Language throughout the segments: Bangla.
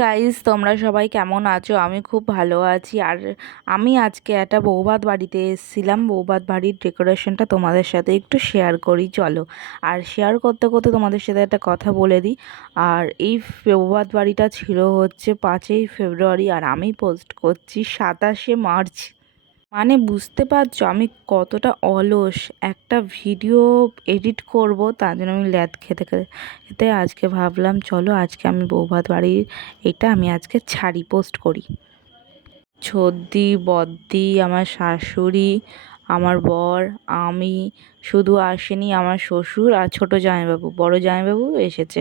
গাইস, তোমরা সবাই কেমন আছো? আমি খুব ভালো আছি। আর আমি আজকে একটা বৌভাত বাড়িতে এসেছিলাম। বৌভাত বাড়ির ডেকোরেশনটা তোমাদের সাথে একটু শেয়ার করি, চলো। আর শেয়ার করতে করতে তোমাদের সাথে একটা কথা বলে দিই। আর এই বৌভাত বাড়িটা ছিল হচ্ছে 5ই ফেব্রুয়ারি, আর আমি পোস্ট করছি 27শে মার্চ। মানে বুঝতে পারছো আমি কতটা অলস। একটা ভিডিও এডিট করব, তার জন্য আমি ল্যাদ খেতে খেতে খেতে আজকে ভাবলাম চলো আজকে আমি বৌভাত বাড়ির এটা আমি আজকে ছাড়ি, পোস্ট করি। ছদ্দি বদ্দি, আমার শাশুড়ি, আমার বর, আমি, শুধু আসেনি আমার শ্বশুর আর ছোট জামাইবাবু, বড় জামাইবাবু এসেছে।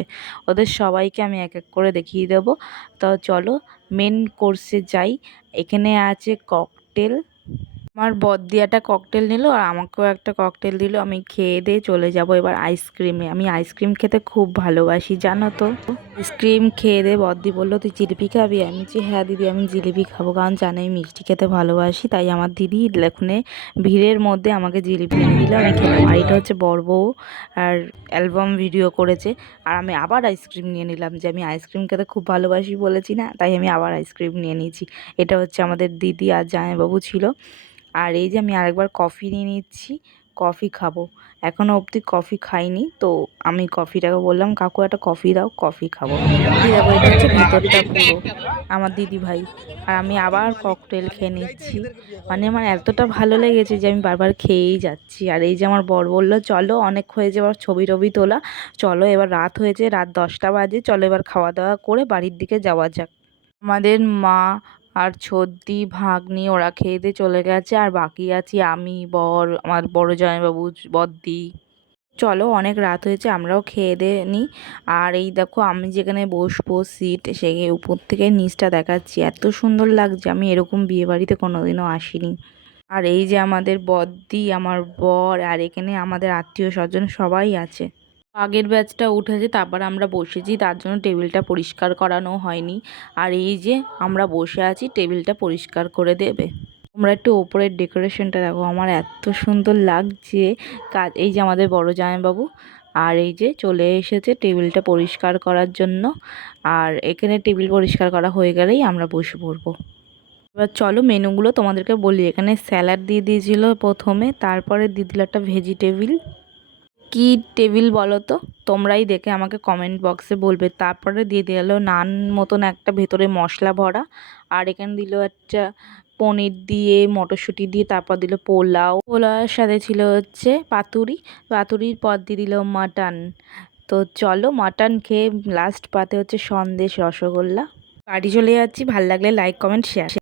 ওদের সবাইকে আমি এক এক করে দেখিয়ে দেবো। তো চলো মেন কোর্সে যাই। এখানে আছে ককটেল। আমার বড়দি একটা ককটেল নিল আর আমাকেও একটা ককটেল দিল। আমি খেয়ে দিয়ে চলে যাব এবার আইসক্রিমে। আমি আইসক্রিম খেতে খুব ভালোবাসি, জানো তো। আইসক্রিম খেয়ে দিয়ে বড়দি বললো, তুই জিলিপি খাবি? আমি বলছি হ্যাঁ দিদি, আমি জিলিপি খাবো, কারণ জানে আমি মিষ্টি খেতে ভালোবাসি। তাই আমার দিদি ওখানে ভিড়ের মধ্যে আমাকে জিলিপি এনে দিল, আমি খেলাম। আর এটা হচ্ছে বড় বউ, আর অ্যালবাম ভিডিও করেছে। আর আমি আবার আইসক্রিম নিয়ে নিলাম, যে আমি আইসক্রিম খেতে খুব ভালোবাসি বলেছি না, তাই আমি আবার আইসক্রিম নিয়ে নিয়েছি। এটা হচ্ছে আমাদের দিদি আর জামাইবাবু ছিল। আর এই যে আমি আরেকবার কফি নিয়ে নিচ্ছি, কফি খাবো। এখনও অবধি কফি খাইনি, তো আমি কফিটাকে বললাম কাকু একটা কফি দাও, কফি খাবো। এই দেখো এটা হচ্ছে ভিতরটা পুরো আমার দিদি ভাই। আর আমি আবার ককটেল খেয়ে নিচ্ছি। মানে আমার এতটা ভালো লেগেছে যে আমি বারবার খেয়েই যাচ্ছি। আর এই যে আমার বর বললো চলো অনেক হয়েছে, এবার ছবি টবি তোলা, চলো এবার রাত হয়েছে, রাত 10টা বাজে, চলো এবার খাওয়া দাওয়া করে বাড়ির দিকে যাওয়া যাক। আমাদের মা আর ছোদ্দি ভাগ্নি ওরা খেয়ে দিয়ে চলে গেছে, আর বাকি আছি আমি, বর, আমার বড় জামাইবাবু, বদ্দি। চলো অনেক রাত হয়েছে, আমরাও খেয়ে দিয়ে নিই। আর এই দেখো আমি যেখানে বসবো সিট, সেই উপর থেকে নিচটা দেখাচ্ছি, এত সুন্দর লাগছে। আমি এরকম বিয়ে বাড়িতে কোনোদিনও আসিনি। আর এই যে আমাদের বদ্দি, আমার বর, আর এখানে আমাদের আত্মীয় স্বজন সবাই আছে। আগের ব্যাচটা উঠেছে, তারপর আমরা বসেছি, তার জন্য টেবিলটা পরিষ্কার করানো হয়নি। আর এই যে আমরা বসে আছি, টেবিলটা পরিষ্কার করে দেবে। তোমরা একটু ওপরের ডেকোরেশনটা দেখো, আমার এত সুন্দর লাগছে। কাজ এই যে আমাদের বড় জামাইবাবু, আর এই যে চলে এসেছে টেবিলটা পরিষ্কার করার জন্য। আর এখানে টেবিল পরিষ্কার করা হয়ে গেলেই আমরা বসে পড়বো। এবার চলো মেনুগুলো তোমাদেরকে বলি। এখানে স্যালাড দিয়ে দিয়েছিল প্রথমে, তারপরে দিয়ে দিল একটা ভেজিটেবিল। কি টেবিল বলো তো, তোমরাই দেখে আমাকে কমেন্ট বক্সে বলবে। তারপরে দিয়ে দিল নান মতন একটা, ভেতরে মশলা ভরা। আর এখানে দিল একটা পনির দিয়ে, মটরশুঁটি দিয়ে, তারপর দিল পোলাও। পোলাওয়ের সাথে ছিল হচ্ছে পাতুরি। পাতুরির পর দিয়ে দিল মাটন। তো চলো মাটন খেয়ে লাস্ট পাতে হচ্ছে সন্দেশ, রসগোল্লা। বাড়ি চলে যাচ্ছি, ভাল লাগলে লাইক কমেন্ট শেয়ার।